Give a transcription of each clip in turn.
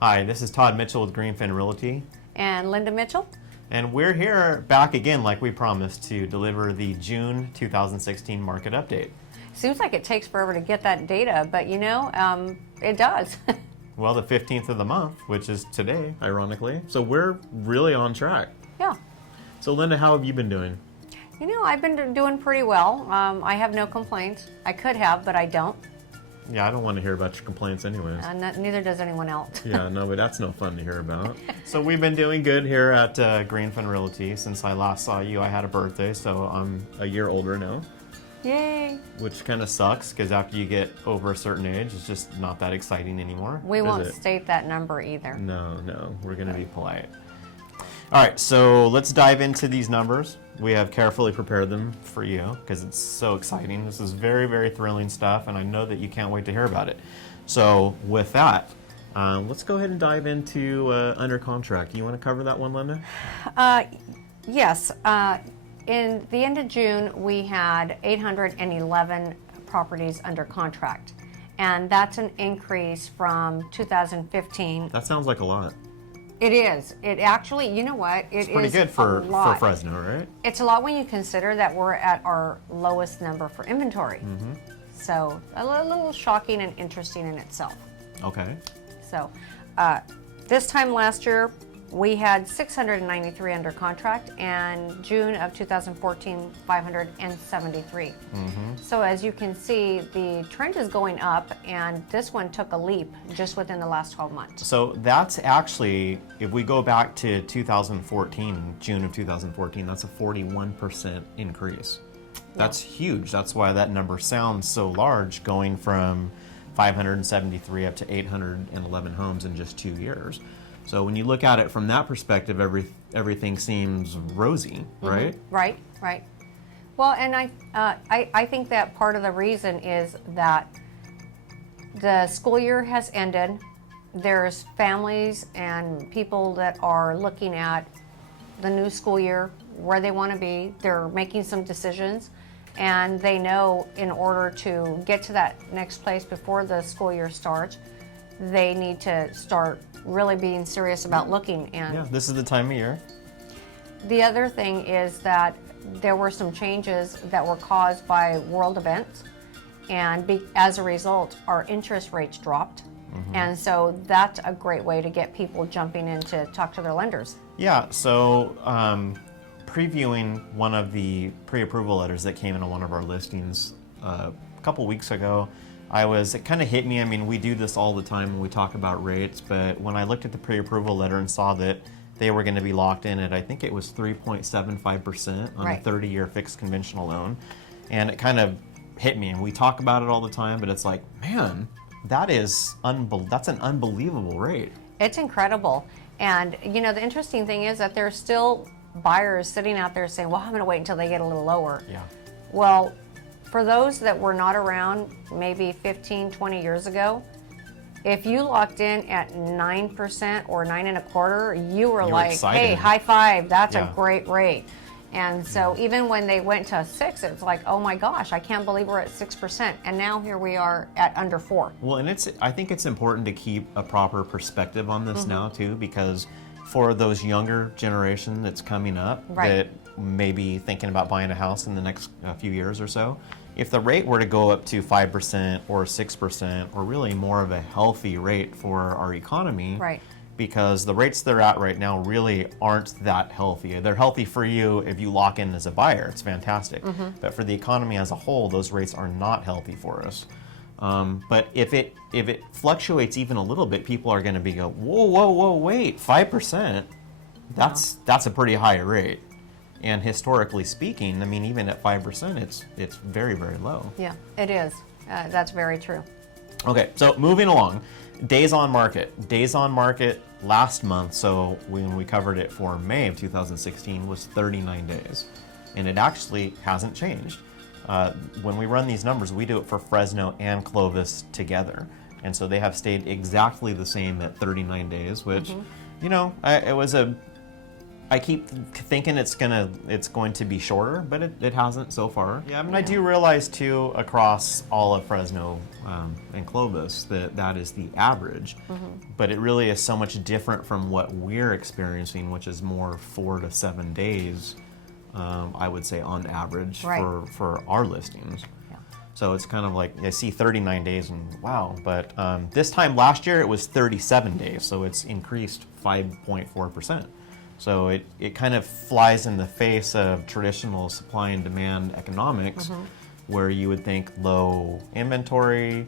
Hi, this is Todd Mitchell with Greenfin Realty. And Linda Mitchell. And we're here back again like we promised to deliver the June 2016 market update. Seems like it takes forever to get that data, but you know, it does. Well, the 15th of the month, which is today, ironically. So we're really on track. Yeah. So Linda, how have you been doing? You know, I've been doing pretty well. I have no complaints. I could have, but I don't. Yeah, I don't want to hear about your complaints anyways. Neither does anyone else. Yeah, no, but that's no fun to hear about. So we've been doing good here at Greenfin Realty. Since I last saw you, I had a birthday, so I'm a year older now. Yay. Which kind of sucks, because after you get over a certain age, it's just not that exciting anymore. We won't state that number either. No, we're going to be polite. All right, so let's dive into these numbers. We have carefully prepared them for you because it's so exciting. This is very, very thrilling stuff, and I know that you can't wait to hear about it. So with that, let's go ahead and dive into under contract. You want to cover that one, Linda? Yes. In the end of June, we had 811 properties under contract, and that's an increase from 2015. That sounds like a lot. It is. It actually, you know what? It's pretty good for Fresno, right? It's a lot when you consider that we're at our lowest number for inventory. Mm-hmm. So a little shocking and interesting in itself. Okay. So this time last year, we had 693 under contract, and June of 2014, 573. Mm-hmm. So as you can see, the trend is going up, and this one took a leap just within the last 12 months. So that's actually, if we go back to 2014, June of 2014, that's a 41% increase. That's huge. That's why that number sounds so large, going from 573 up to 811 homes in just 2 years. So when you look at it from that perspective, everything seems rosy, right? Mm-hmm. Right. Well, and I think that part of the reason is that the school year has ended. There's families and people that are looking at the new school year, where they want to be. They're making some decisions, and they know in order to get to that next place before the school year starts, they need to start really being serious about looking. And yeah, this is the time of year. The other thing is that there were some changes that were caused by world events, and as a result, our interest rates dropped. Mm-hmm. And so that's a great way to get people jumping in to talk to their lenders. Yeah, so previewing one of the pre-approval letters that came in on one of our listings a couple weeks ago, it kind of hit me. I mean, we do this all the time when we talk about rates, but when I looked at the pre-approval letter and saw that they were going to be locked in at, I think it was 3.75% on a 30-year fixed conventional loan, and it kind of hit me. And we talk about it all the time, but it's like, man, that's an unbelievable rate. It's incredible. And you know, the interesting thing is that there's still buyers sitting out there saying, well, I'm going to wait until they get a little lower. Yeah. Well, for those that were not around maybe 15, 20 years ago, if you locked in at 9% or 9.25%, you were like, excited. Hey, high five, that's a great rate. And so even when they went to 6, it's like, oh my gosh, I can't believe we're at 6%. And now here we are at under 4. Well, and I think it's important to keep a proper perspective on this now too, because for those younger generation that's coming up that may be thinking about buying a house in the next few years or so, if the rate were to go up to 5% or 6%, or really more of a healthy rate for our economy, because the rates they're at right now really aren't that healthy. They're healthy for you if you lock in as a buyer. It's fantastic. But for the economy as a whole, those rates are not healthy for us. But if it fluctuates even a little bit, people are going to be whoa, wait, 5%? That's a pretty high rate. And historically speaking, I mean, even at 5%, it's very, very low. Yeah, it is. That's very true. Okay, so moving along, days on market. Days on market last month, so when we covered it for May of 2016, was 39 days. And it actually hasn't changed. When we run these numbers, we do it for Fresno and Clovis together. And so they have stayed exactly the same at 39 days, which, you know, it was a I keep thinking it's going to be shorter, but it hasn't so far. Yeah, I mean, I do realize too across all of Fresno and Clovis that is the average, but it really is so much different from what we're experiencing, which is more 4 to 7 days, I would say on average for our listings. So it's kind of like, I see 39 days and wow, but this time last year it was 37 days, so it's increased 5.4%. So it kind of flies in the face of traditional supply and demand economics, where you would think low inventory,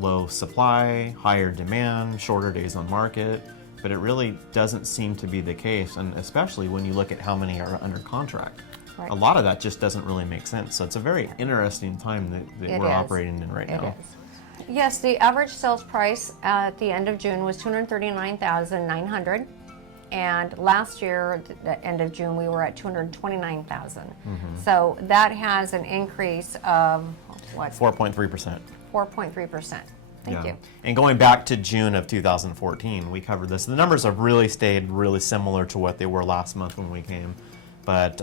low supply, higher demand, shorter days on market, but it really doesn't seem to be the case, and especially when you look at how many are under contract. Right. A lot of that just doesn't really make sense. So it's a very interesting time that we're operating in right now. It is. Yes, the average sales price at the end of June was $239,900, and last year, at the end of June, we were at $229,000. So that has an increase of what? 4.3%. 4.3%. Thank you. And going back to June of 2014, we covered this. The numbers have really stayed really similar to what they were last month when we came. But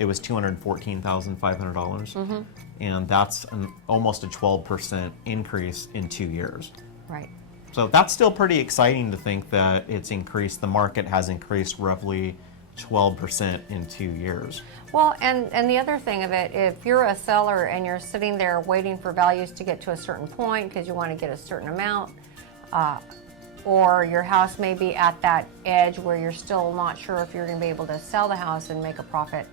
it was $214,500, and that's almost a 12% increase in 2 years. Right. So that's still pretty exciting to think that it's increased. The market has increased roughly 12% in 2 years. Well, and the other thing of it, if you're a seller and you're sitting there waiting for values to get to a certain point because you want to get a certain amount, or your house may be at that edge where you're still not sure if you're going to be able to sell the house and make a profit,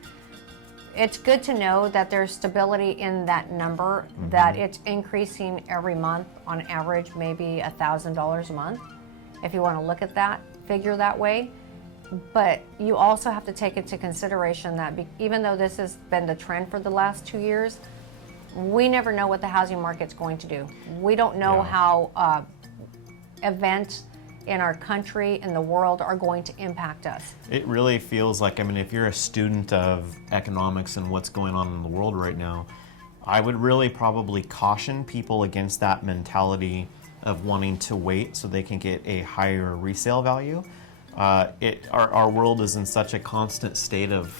it's good to know that there's stability in that number, that it's increasing every month on average, maybe $1,000 a month, if you want to look at that figure that way. But you also have to take into consideration that even though this has been the trend for the last 2 years, we never know what the housing market's going to do. We don't know how events in our country and the world are going to impact us. It really feels like, I mean, if you're a student of economics and what's going on in the world right now, I would really probably caution people against that mentality of wanting to wait so they can get a higher resale value. Our world is in such a constant state of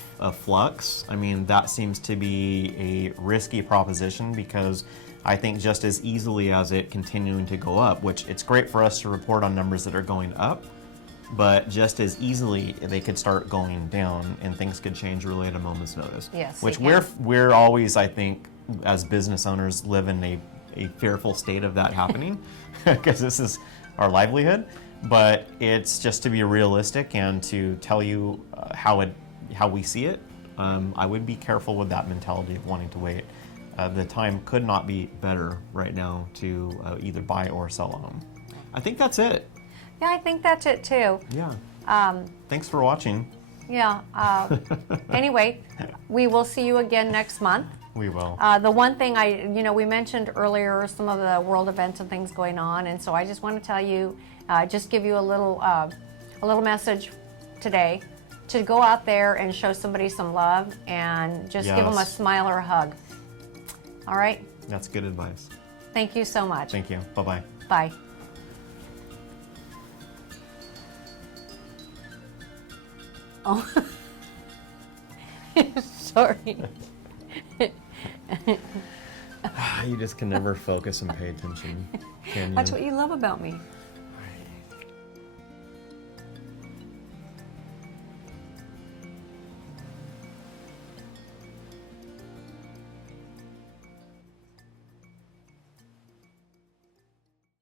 flux. I mean, that seems to be a risky proposition, because I think just as easily as it continuing to go up, which it's great for us to report on numbers that are going up, but just as easily they could start going down and things could change really at a moment's notice. Yes, which we're always, I think, as business owners, live in a fearful state of that happening, because this is our livelihood. But it's just to be realistic and to tell you how we see it. I would be careful with that mentality of wanting to wait. The time could not be better right now to either buy or sell a home. I think that's it. Yeah, I think that's it too. Yeah. Thanks for watching. Yeah. Anyway, we will see you again next month. We will. The one thing we mentioned earlier, some of the world events and things going on, and so I just want to tell you, just give you a little message today to go out there and show somebody some love and just give them a smile or a hug. All right? That's good advice. Thank you so much. Thank you. Bye-bye. Bye. Oh. Sorry. You just can never focus and pay attention, can you? That's what you love about me.